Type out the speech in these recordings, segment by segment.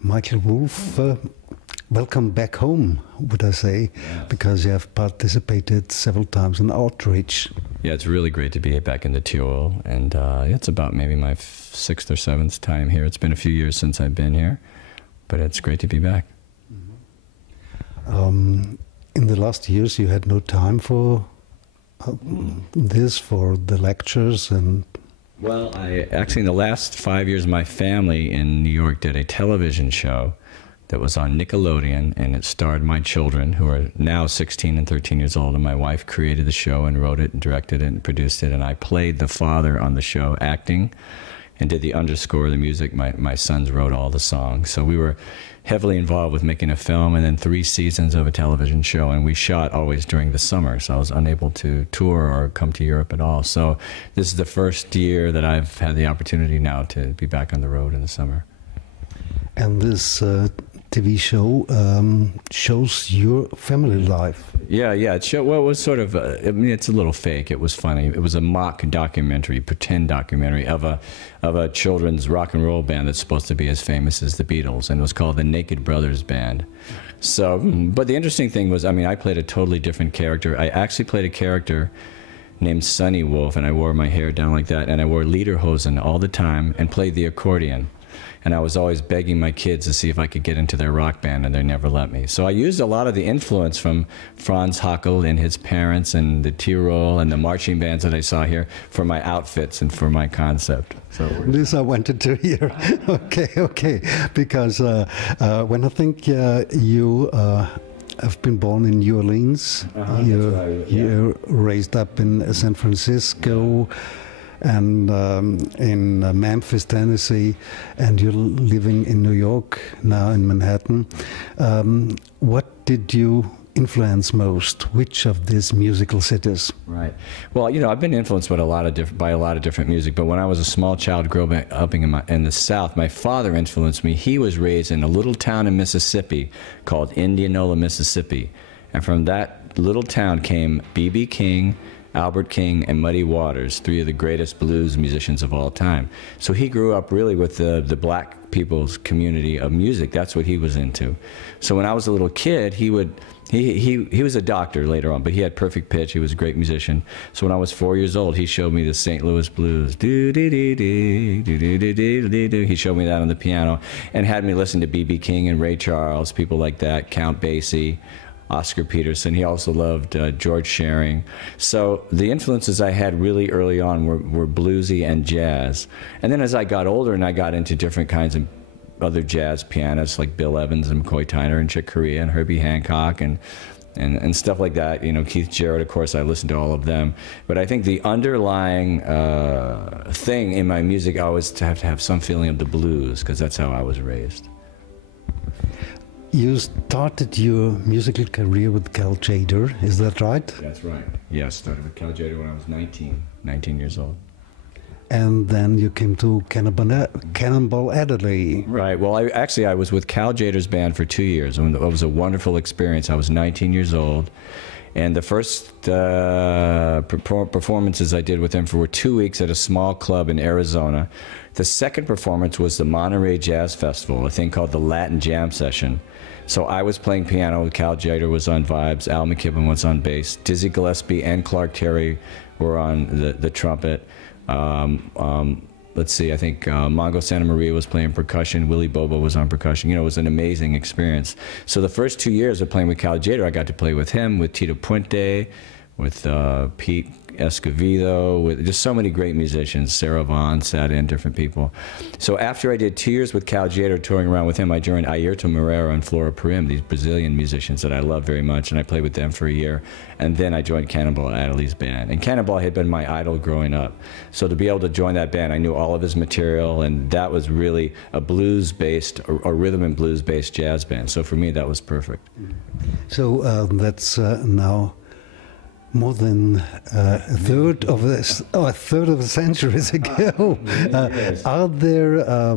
Michael Wolff, welcome back home, would I say, yes. Because you have participated several times in Outreach. Yeah, it's really great to be back in the Tyrol, and it's about maybe my sixth or seventh time here. It's been a few years since I've been here, but it's great to be back. In the last years, you had no time for this, for the lectures and... Well, actually, in the last 5 years, my family in New York did a television show that was on Nickelodeon, and it starred my children, who are now 16 and 13 years old, and my wife created the show and wrote it and directed it and produced it, and I played the father on the show, acting, and did the underscore, the music. My sons wrote all the songs. So we were heavily involved with making a film and then 3 seasons of a television show, and we shot always during the summer, so I was unable to tour or come to Europe at all. So this is the first year that I've had the opportunity now to be back on the road in the summer. And this TV show shows your family life. Yeah, well, it was sort of, I mean, it's a little fake. It was funny. It was a mock documentary, pretend documentary of a children's rock and roll band that's supposed to be as famous as the Beatles, and it was called the Naked Brothers Band. So, but the interesting thing was, I mean, I played a totally different character. I actually played a character named Sonny Wolff, and I wore my hair down like that, and I wore lederhosen all the time and played the accordion. And I was always begging my kids to see if I could get into their rock band, and they never let me. So I used a lot of the influence from Franz Hackel and his parents and the Tyrol and the marching bands that I saw here for my outfits and for my concept. So this I wanted to hear. Okay. Because when I think you have been born in New Orleans, you're raised up in San Francisco, and in Memphis, Tennessee, and you're living in New York now, in Manhattan. What did you influence most? Which of these musical cities? Right. Well, you know, I've been influenced by a lot of different music, but when I was a small child growing up in the South, my father influenced me. He was raised in a little town in Mississippi called Indianola, Mississippi, and from that little town came B.B. King, Albert King, and Muddy Waters, 3 of the greatest blues musicians of all time. So he grew up really with the black people's community of music. That's what he was into. So when I was a little kid, he was a doctor later on, but he had perfect pitch. He was a great musician. So when I was 4 years old, he showed me the St. Louis blues. Do do do do do do do do do. He showed me that on the piano and had me listen to B.B. King and Ray Charles, people like that, Count Basie, Oscar Peterson. He also loved George Shearing. So the influences I had really early on were bluesy and jazz. And then as I got older and I got into different kinds of other jazz pianists like Bill Evans and McCoy Tyner and Chick Corea and Herbie Hancock and stuff like that. You know, Keith Jarrett, of course, I listened to all of them. But I think the underlying thing in my music, I always have to have some feeling of the blues, because that's how I was raised. You started your musical career with Cal Tjader, is that right? That's right. Yeah, I started with Cal Tjader when I was 19 years old. And then you came to Cannonball Adderley. Right. Well, I was with Cal Tjader's band for 2 years. And it was a wonderful experience. I was 19 years old. And the first performances I did with him were 2 weeks at a small club in Arizona. The second performance was the Monterey Jazz Festival, a thing called the Latin Jam Session. So I was playing piano, Cal Tjader was on vibes, Al McKibben was on bass, Dizzy Gillespie and Clark Terry were on the trumpet. Let's see, I think Mongo Santa Maria was playing percussion, Willie Bobo was on percussion. You know, it was an amazing experience. So the first 2 years of playing with Cal Tjader, I got to play with him, with Tito Puente, with Pete Escovedo, with just so many great musicians. Sarah Vaughan sat in, different people. So after I did 2 years with Cal Tjader touring around with him, I joined Ayrton Moreira and Flora Purim, these Brazilian musicians that I love very much, and I played with them for a year. And then I joined Cannonball Adderley's band. And Cannonball had been my idol growing up. So to be able to join that band, I knew all of his material, and that was really a blues-based, or rhythm and blues-based jazz band. So for me, that was perfect. So that's now more than a third of a century ago. Are there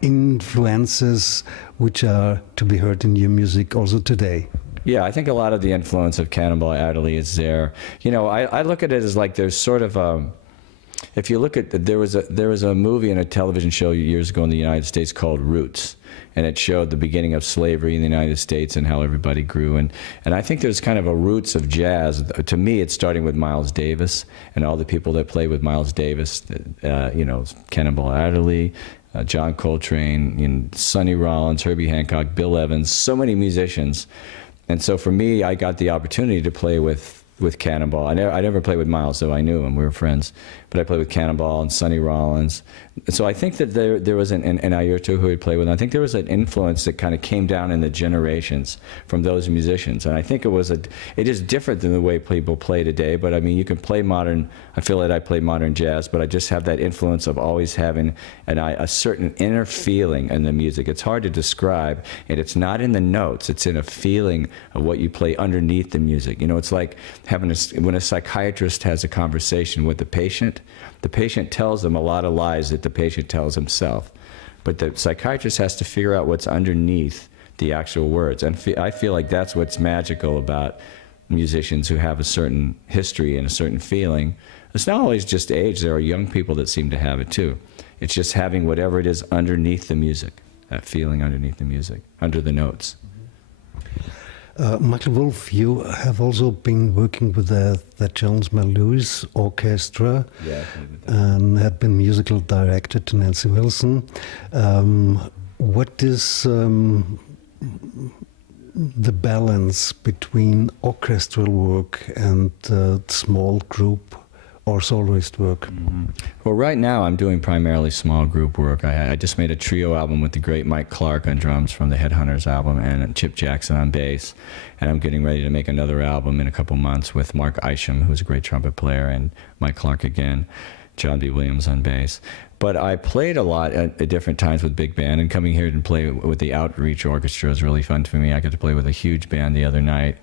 influences which are to be heard in your music also today? Yeah, I think a lot of the influence of Cannonball Adderley is there. You know, I look at it as like there's sort of a if you look at, there was a movie and a television show years ago in the United States called Roots, and it showed the beginning of slavery in the United States and how everybody grew. And I think there's kind of a roots of jazz. To me, it's starting with Miles Davis and all the people that played with Miles Davis, you know, Cannonball Adderley, John Coltrane, you know, Sonny Rollins, Herbie Hancock, Bill Evans, so many musicians. And so for me, I got the opportunity to play with Cannonball. I never played with Miles, though I knew him. We were friends. But I played with Cannonball and Sonny Rollins. So I think that there was an Ayrton who we played with. I think there was an influence that kind of came down in the generations from those musicians. And I think it is different than the way people play today. But I mean, you can play modern. I feel that I play modern jazz, but I just have that influence of always having a certain inner feeling in the music. It's hard to describe, and it's not in the notes. It's in a feeling of what you play underneath the music. You know, it's like when a psychiatrist has a conversation with the patient tells them a lot of lies that the patient tells himself. But the psychiatrist has to figure out what's underneath the actual words. And I feel like that's what's magical about musicians who have a certain history and a certain feeling. It's not always just age. There are young people that seem to have it too. It's just having whatever it is underneath the music, that feeling underneath the music, under the notes. Michael Wolff, you have also been working with the Jones Lewis Orchestra, yeah, and had been musical director to Nancy Wilson. What is the balance between orchestral work and small group or soloist work? Mm-hmm. Well, right now I'm doing primarily small group work. I just made a trio album with the great Mike Clark on drums from the Headhunters album and Chip Jackson on bass. And I'm getting ready to make another album in a couple months with Mark Isham, who's a great trumpet player, and Mike Clark again, John B. Williams on bass. But I played a lot at different times with big band, and coming here to play with the Outreach Orchestra is really fun for me. I got to play with a huge band the other night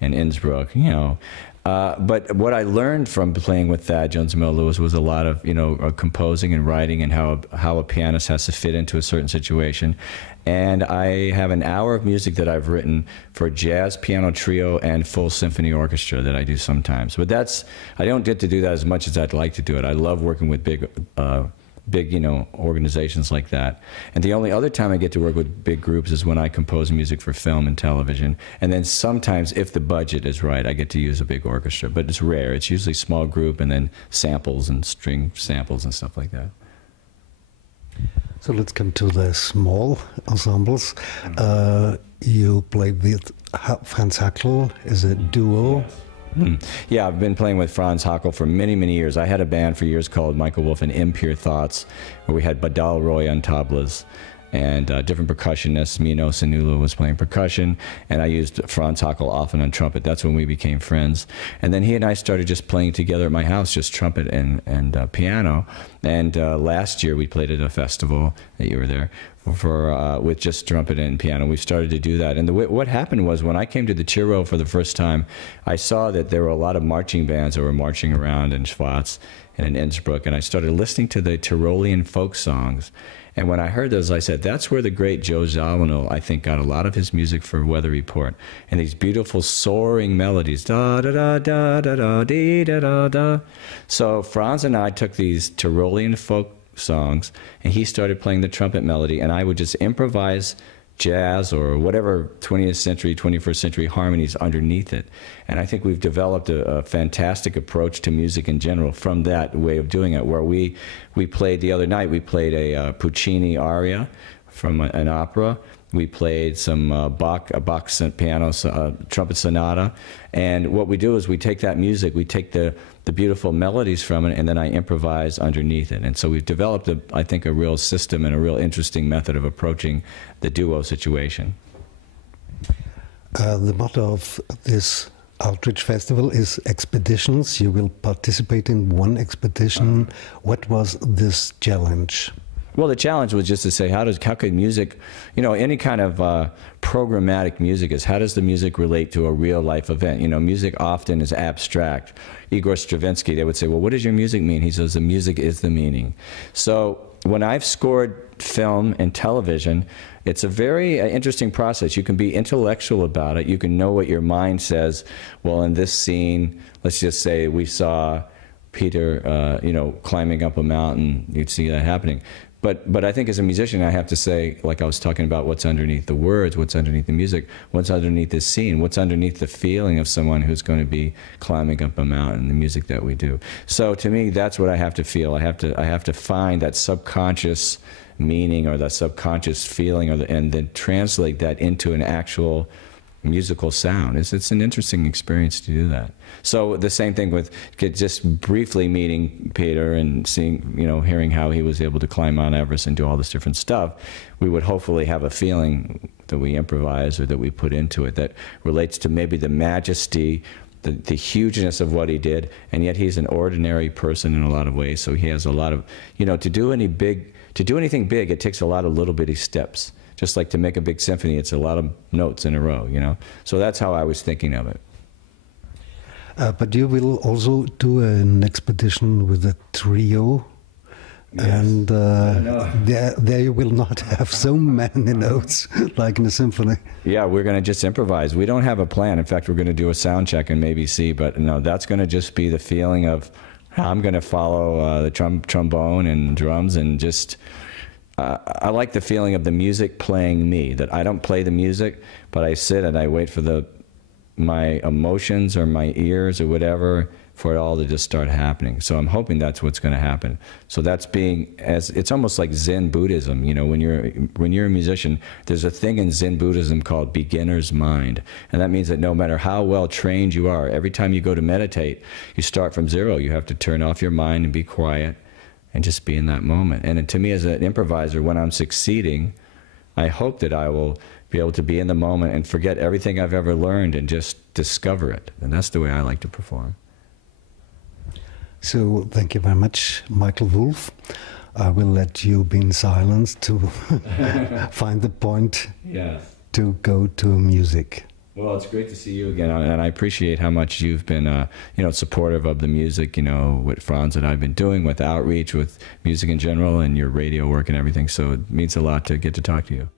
in Innsbruck, you know. But what I learned from playing with Thad Jones and Mel Lewis was a lot of, you know, composing and writing and how a pianist has to fit into a certain situation. And I have an hour of music that I've written for jazz, piano trio, and full symphony orchestra that I do sometimes. But I don't get to do that as much as I'd like to do it. I love working with big, you know, organizations like that. And the only other time I get to work with big groups is when I compose music for film and television. And then sometimes, if the budget is right, I get to use a big orchestra. But it's rare. It's usually small group and then samples and string samples and stuff like that. So let's come to the small ensembles. You played with Franz Hackl as a duo. Yeah, I've been playing with Franz Hackl for many, many years. I had a band for years called Michael Wolff and Impure Thoughts, where we had Badal Roy on tablas and different percussionists. Mino Sanulu was playing percussion, and I used Franz Hackl often on trumpet. That's when we became friends. And then he and I started just playing together at my house, just trumpet and piano. And last year we played at a festival that you were there with just trumpet and piano. We started to do that. And what happened was, when I came to the Tyrol for the first time, I saw that there were a lot of marching bands that were marching around in Schwaz and in Innsbruck, and I started listening to the Tyrolean folk songs. And when I heard those, I said, that's where the great Joe Zawinul, I think, got a lot of his music for Weather Report. And these beautiful soaring melodies, da-da-da-da-da-da, dee-da-da-da. So Franz and I took these Tyrolean folk songs, and he started playing the trumpet melody, and I would just improvise jazz or whatever 20th century, 21st century harmonies underneath it. And I think we've developed a fantastic approach to music in general from that way of doing it, where we played the other night, we played a Puccini aria from an opera. We played some Bach piano, trumpet sonata. And what we do is we take that music, we take the beautiful melodies from it, and then I improvise underneath it. And so we've developed, I think, a real system and a real interesting method of approaching the duo situation. The motto of this Outreach Festival is expeditions. You will participate in one expedition. What was this challenge? Well, the challenge was just to say, how can music, you know, any kind of programmatic music is, how does the music relate to a real life event? You know, music often is abstract. Igor Stravinsky, they would say, well, what does your music mean? He says, the music is the meaning. So when I've scored film and television, it's a very interesting process. You can be intellectual about it. You can know what your mind says. Well, in this scene, let's just say we saw Peter, you know, climbing up a mountain. You'd see that happening. But I think as a musician, I have to say, like I was talking about, what's underneath the words, what's underneath the music, what's underneath the scene, what's underneath the feeling of someone who's going to be climbing up a mountain, the music that we do. So to me, that's what I have to feel. I have to find that subconscious meaning or that subconscious feeling, and then translate that into an actual musical sound. It's an interesting experience to do that. So the same thing with just briefly meeting Peter and seeing, you know, hearing how he was able to climb Mount Everest and do all this different stuff, we would hopefully have a feeling that we improvise or that we put into it that relates to maybe the majesty, the hugeness of what he did, and yet he's an ordinary person in a lot of ways. So he has a lot of, you know, to do anything big, it takes a lot of little bitty steps. Just like to make a big symphony, it's a lot of notes in a row, you know. So that's how I was thinking of it. But you will also do an expedition with a trio, yes. And there you will not have so many notes like in a symphony. Yeah, we're going to just improvise. We don't have a plan. In fact, we're going to do a sound check and maybe see, but no, that's going to just be the feeling of I'm going to follow the trombone and drums and just... I like the feeling of the music playing me, that I don't play the music, but I sit and I wait for my emotions or my ears or whatever for it all to just start happening. So I'm hoping that's what's going to happen. So that's it's almost like Zen Buddhism. You know, when you're a musician, there's a thing in Zen Buddhism called beginner's mind. And that means that no matter how well trained you are, every time you go to meditate, you start from zero. You have to turn off your mind and be quiet and just be in that moment. And to me as an improviser, when I'm succeeding, I hope that I will be able to be in the moment and forget everything I've ever learned and just discover it. And that's the way I like to perform. So thank you very much, Michael Wolff. I will let you be in silence to find the point, yes, to go to music. Well, it's great to see you again, and I appreciate how much you've been, you know, supportive of the music, you know, with Franz that I've been doing, with outreach, with music in general, and your radio work and everything. So it means a lot to get to talk to you.